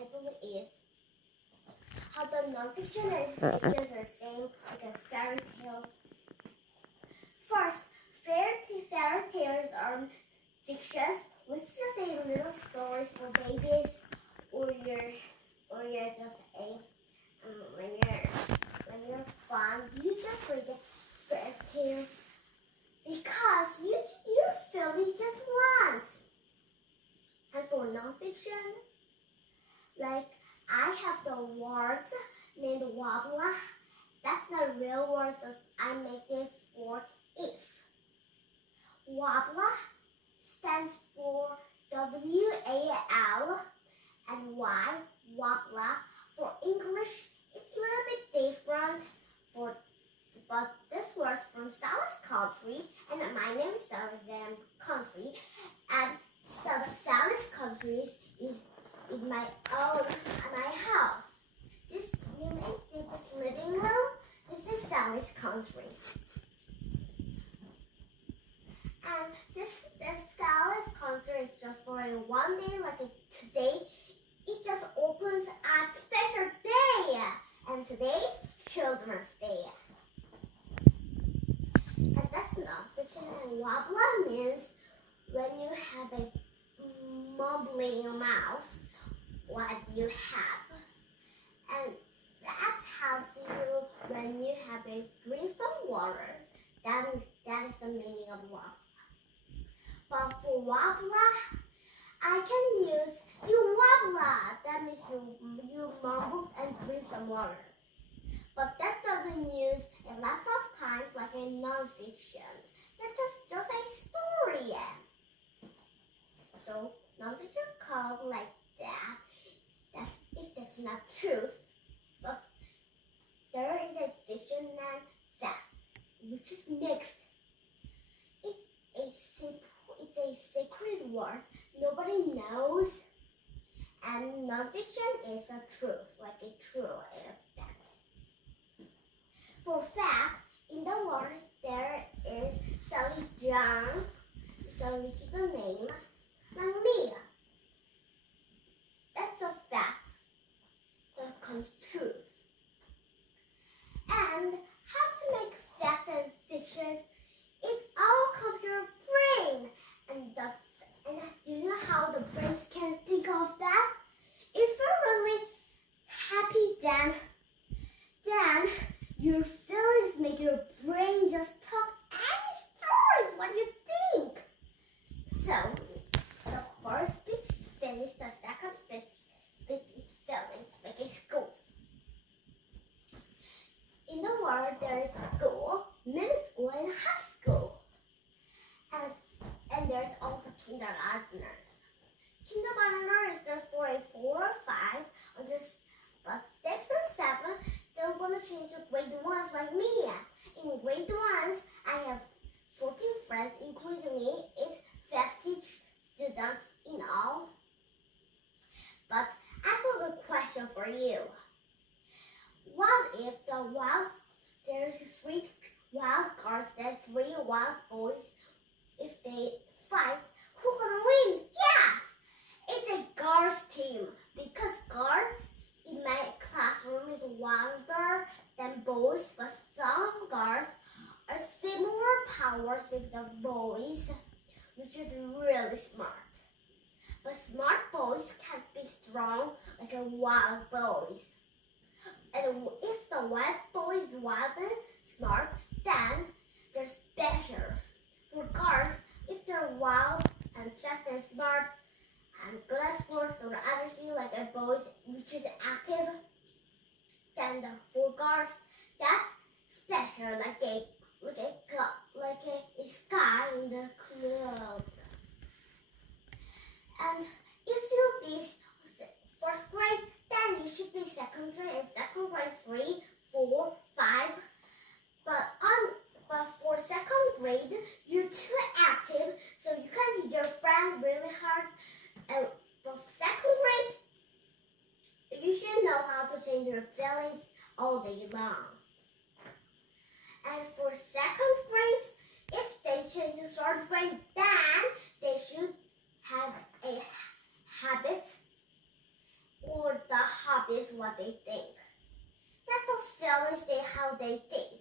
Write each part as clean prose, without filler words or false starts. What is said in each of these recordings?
title is How the Nonfiction and Fictions are Same, like a fairy tales. First, fairy tales are fictions, which is just a little stories for babies, or you're just a when you're fun, you just read the fairy tales because you feel it just once. And for nonfiction, like I have the words named Wobbler. That's not real words, I made it for if. Wobbler stands for W-A-L and Y, Wobbler. For English, it's a little bit different, but this word's from Sally's country, and my name is Sally's country, and Sally's country is in my house. This you may see this living room. This is Sally's country, and this Sally's country is just for a one day, like today. It just opens at special day, and today's Children's Day. And that's nonfiction. And wobbler means when you have a mumbling mouse, what you have, and that's how you when you have a drink some waters. That is the meaning of wobbler. But for wobbler, I can use you wobbler. That means you mumble and drink some water. But that doesn't use a lot of times like a non-fiction. That's just a story. So non-fiction called like that. That's not truth. But there is a fiction and fact, which is mixed. It's a secret word nobody knows, and nonfiction is a truth, like a true fact. For fact, in the world there is Sally John, so which is the name, and me. That's a fact that comes truth. And how to make facts and fictions, it all comes to your brain. And do you know how the brain can think of that? If you're really happy, then your feelings make your brain just talk any stories what you think. So the first speech is finished, the second speech is feelings, like a school. In the world there is school, middle school, and high school. And there's also kindergartners. Kindergartner is just for a 4 or 5, or just but 6 or 7. They're gonna change to grade 1s like me. In grade 1s, I have 14 friends, including me. It's 50 students in all. But I have a question for you. What if there's 3 wild girls, there's 3 wild boys? If they fight, who's gonna win? Yes! It's a girls team, because girls in my classroom is wilder than boys, but some girls are similar powers with the boys, which is really smart. But smart boys can't be strong like a wild boys. And if the wild boy is wild and smart, then they're special. For girls, if they're wild and fast and smart and good at sports or other things like a boys, which is active, then for girls, that's special, like a sky in the cloud. And if you be first grade, then you should be second grade, and second grade 3, 4, 5. But for second grade, you're too active, so you can hit your friends really hard. And for second grade, you should know how to change your feelings all day long. what they think. That's not feelings, they how they think.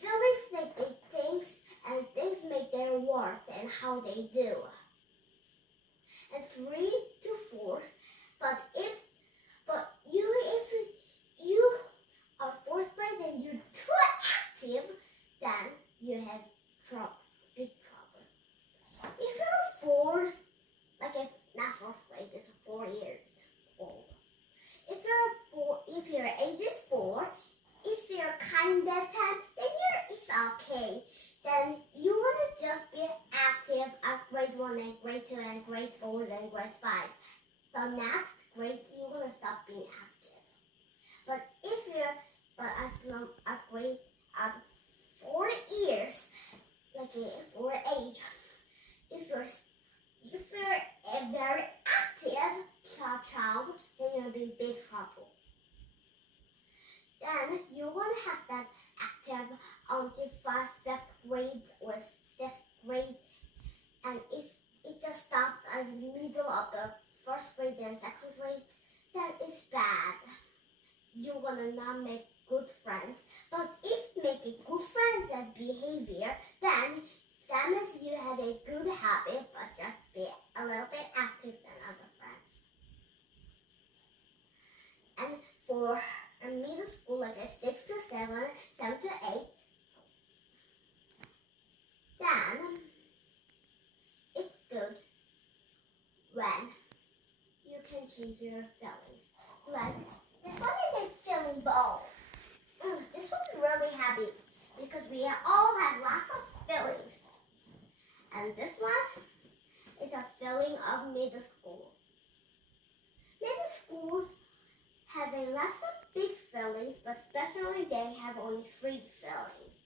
Feelings make their things, and things make their words and how they do. And 3 to 4. But if you are 4th grade and you're too active, then you have big trouble. If you're 4th, not 4th grade, it's 4 years old. If your age is 4, if you're kind that time, then it's okay. Then you want to just be active as grade 1 and grade 2 and grade 4 and grade 5. The next grade, you're going to stop being active. But at 4 years, for age, if you're a very active child, then you'll be in big trouble. Then you won't have that active until 5th grade or 6th grade, and it just stops at the middle of the 1st grade and 2nd grade. Then it's bad. You're gonna not make good friends. But if making good friends and behavior, then that means you have a good habit, but just be a little bit active than other friends. And for a middle school, like a 6 to 7, 7 to 8, then it's good when you can change your feelings. Like this one is a feeling ball. This one's really happy because we all have lots of feelings. And this one is a feeling of middle schools. Middle schools have a lots of big feelings, but especially they have only 3 feelings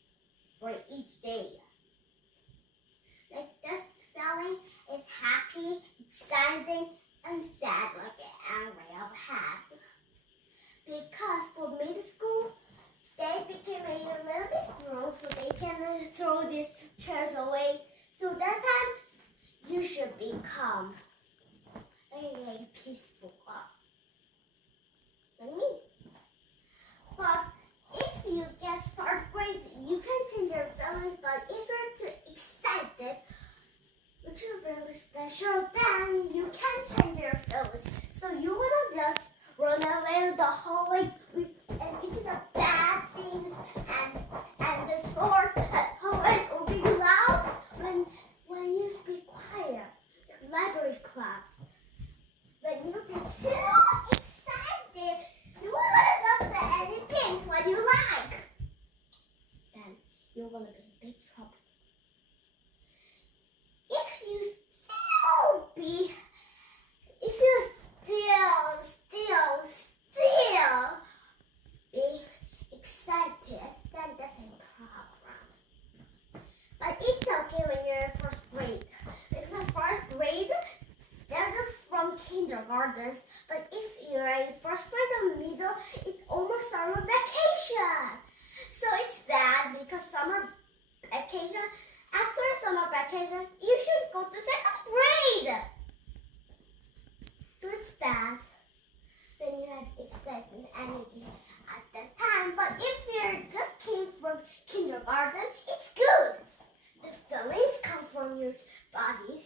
for each day. Like this feeling is happy, exciting, and sad, like an angry or happy. Because for middle school, they became a little bit strong, so they can throw these chairs away. So that time, you should be calm, like peaceful, like me. But if you get 3rd grade, you can change your feelings. But if you're too excited, which is really special, then you can change your feelings. So you wanna just run away the hallway and into the bad things and the store hallways will be loud when you be quiet. Library class. When you be too excited, you wanna just do anything what you like. Then you're gonna be in big trouble. If you still be excited, then that's a problem. But it's okay when you're in 1st grade. Because 1st grade, they're just from kindergarten. But if you're in 1st grade or middle, it's almost summer vacation. So it's bad because summer vacation, after summer vacation, you should go to 2nd grade. So it's bad when you have excitement and energy at that time. But if you just came from kindergarten, it's good. The feelings come from your bodies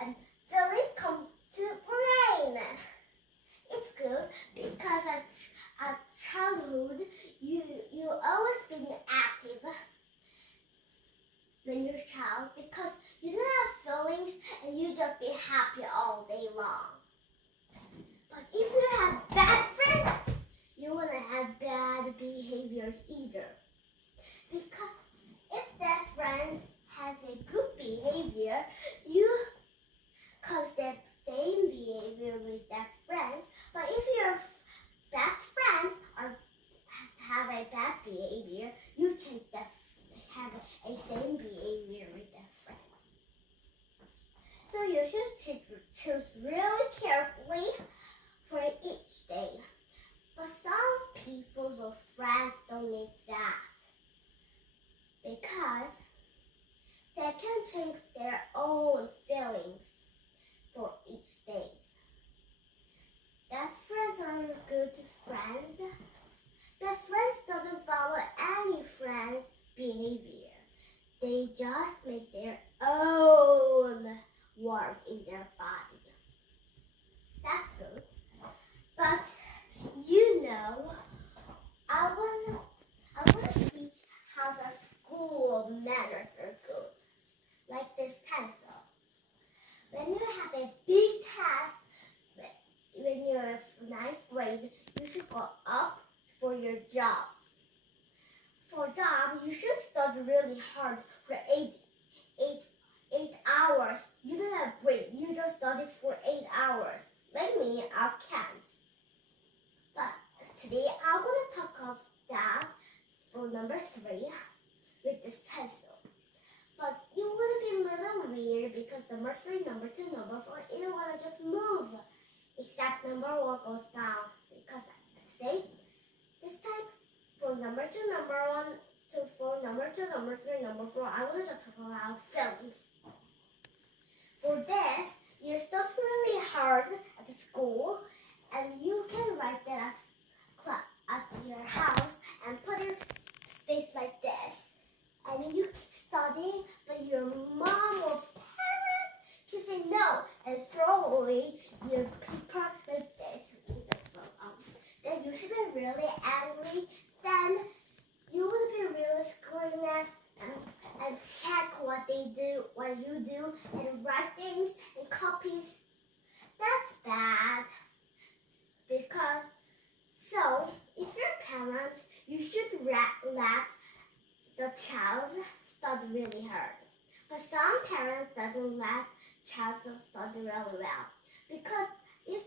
and feelings come to brain. It's good because at childhood, you always been active when you're a child because you don't have feelings and you just be happy all day long. But if you have bad friends, you won't have bad behaviors either. Because if that friend has a good behavior, you cause that same behavior with that friend. But if your best friends have a bad behavior, you change that have a same behavior with that friends. So you should choose really carefully for each day. But some people or friends don't need that because they can change their own feelings for each day. That friends are good friends. The friends doesn't follow any friend's behavior. They just make their own work in their body. That's good. But you know, I want to teach how the school manners are good. Like this pencil. When you have a big test, when you're a ninth grade, you should go up for your jobs. For job, you should study really hard for 8 hours. You don't have a break. You just study for 8 hours. Like me, I can't. But today, I'm going to talk about that for number 3 with this pencil. But it would be a little weird because number 3, number 2, number 4, it will just move. Except number 1 goes down. Because today, this time, for number 2, number 1 to 4, number 2, number 3, number 4, I'm going to talk about feelings. For this, you study really hard at the school, and you can write that at your house and put your space like this. And you keep studying, but your mom or parents keep saying no and throw away your paper like this. Then you should be really angry. Then you will be really screaming and check what they do, what you do, and write things and copies. That's bad. Because, so, if you're parents, you should let the child study really hard. But some parents doesn't let child study really well. Because if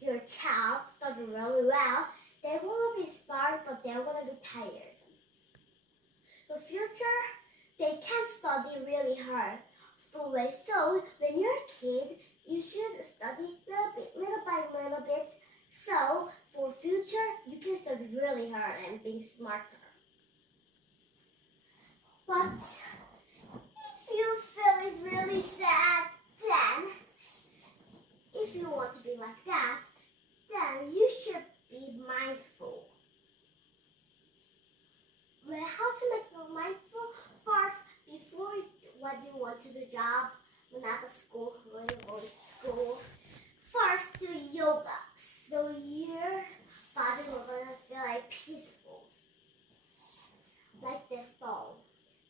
your child study really well, they will be smart, but they're going to be tired. The future, they can't study really hard. So when you're a kid, you should study little by little bit. So for future, you can study really hard and be smarter. But if you feel it's really sad, then if you want to be like that, then you should be mindful. Well, how to make you mindful? First, before what you want to do job, not the school, when you go to school, first do yoga. So your body will gonna feel like peaceful. Like this bowl.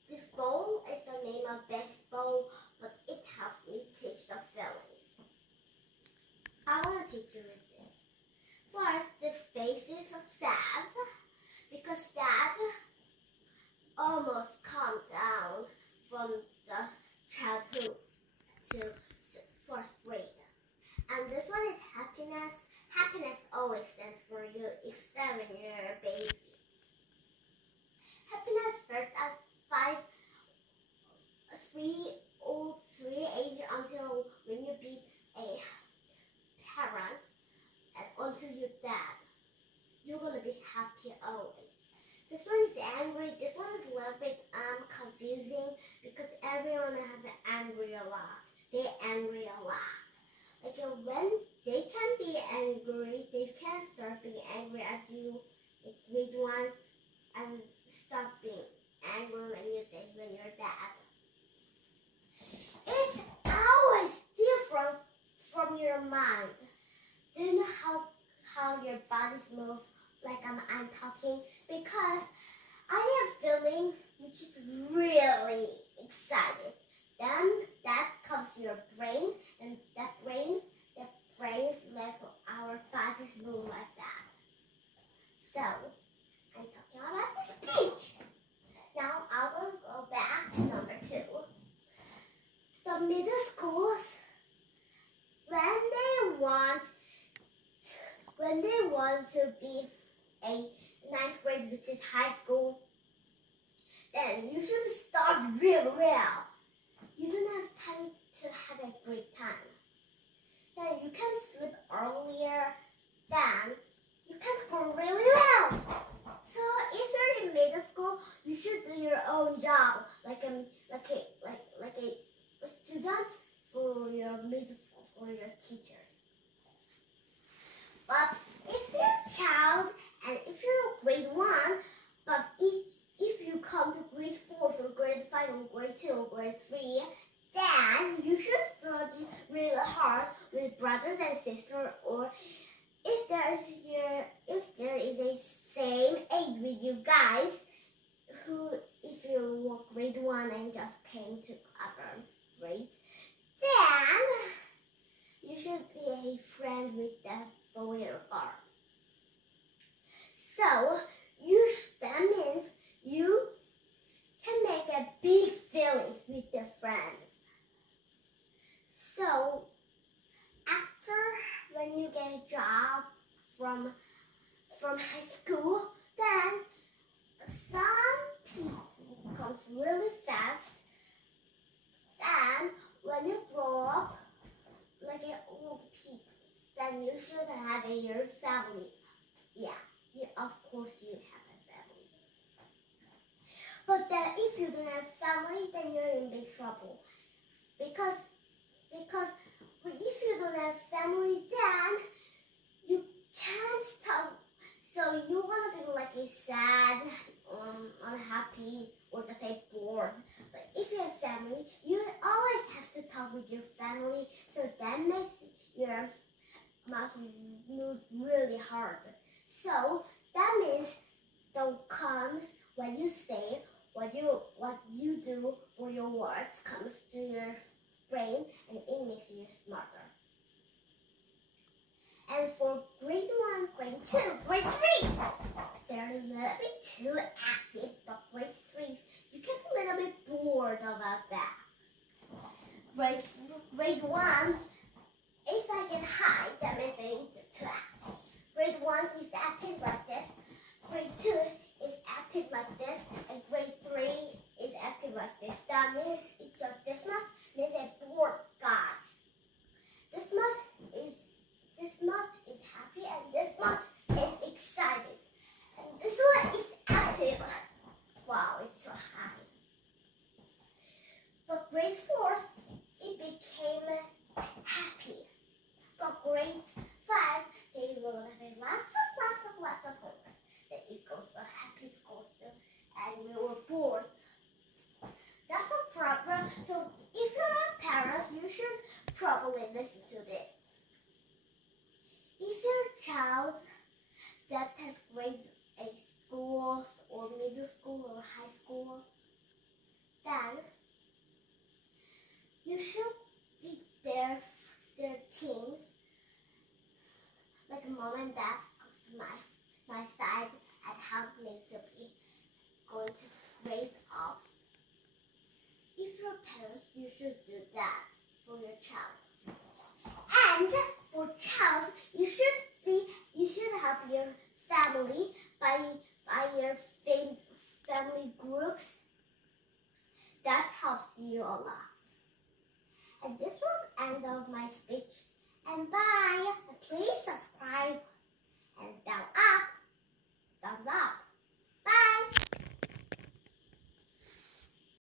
This bowl is the name of best bowl, but it helps me teach the feelings. I want to teach you with this. First, this face is sad because sad almost calmed down from the childhood to first grade. And this one is happiness. Happiness always stands for you, except when you're a baby. Happiness starts at 3 age until when you be a parent and until you dad. You're gonna be happy always. This one is angry. This one is a little bit confusing because everyone has an angry a lot. They angry a lot. Like when they can be angry, they can start being angry at you, like grade 1, and stop being angry when you're dad. It's always different from your mind. Do you know how your bodies move? Like I'm talking, because I have feeling which is really excited. Then that comes to your brain, and that brain like our bodies move like that. So I'm talking about the speech. Now I will go back to number 2. The middle schools, when they want to be a 9th grade, which is high school, then you should start real well. You don't have time to have a great time. Then you can sleep earlier. Then you can score really well. So if you're in middle school, you should do your own job, like a student for your middle school or your teachers. But 1 and just came to other grades, then you should be a friend with the boy or girl. So that means you can make a big feelings with your friends. So after when you get a job from high school, then some people comes really fast. And when you grow up like an old people, then you should have your family. Yeah, of course you have a family. But then if you don't have family, then you're in big trouble. Because if you don't have family, then you can't stop. So you want to be like a sad, unhappy, or just a bored. But if you have family, you always have to talk with your family. So that makes your mouth move really hard. So that means the comes when you say, what you do, or your words comes to your brain, and it makes you smarter. And for grade 1, grade 2, grade 3, they're a little bit too active, but grade 3, you can be a little bit bored about that. Grade 1, if I get high, that means they need to act. Grade 1 is active like this, grade 2 is active like this, and grade 3 is active like this. That means it's just this much means a bored guys. This much is happy, and this much is excited. And this one is active. Wow, it's so high. But grade 4, it became happy. But grade 5, they will have lots of homework. Then it goes to happy, it goes to, and we were bored. That's a problem. So if you're a parent, you should probably listen to this. If your child that has grade a school or middle school or high school, then you should be their teams. Like mom and dad goes to my side and help me to be going to grade ups. If you're a parent, you should do that for your child. And for child, you should help your family by your family groups. That helps you a lot. And this was the end of my speech. And bye. Please subscribe.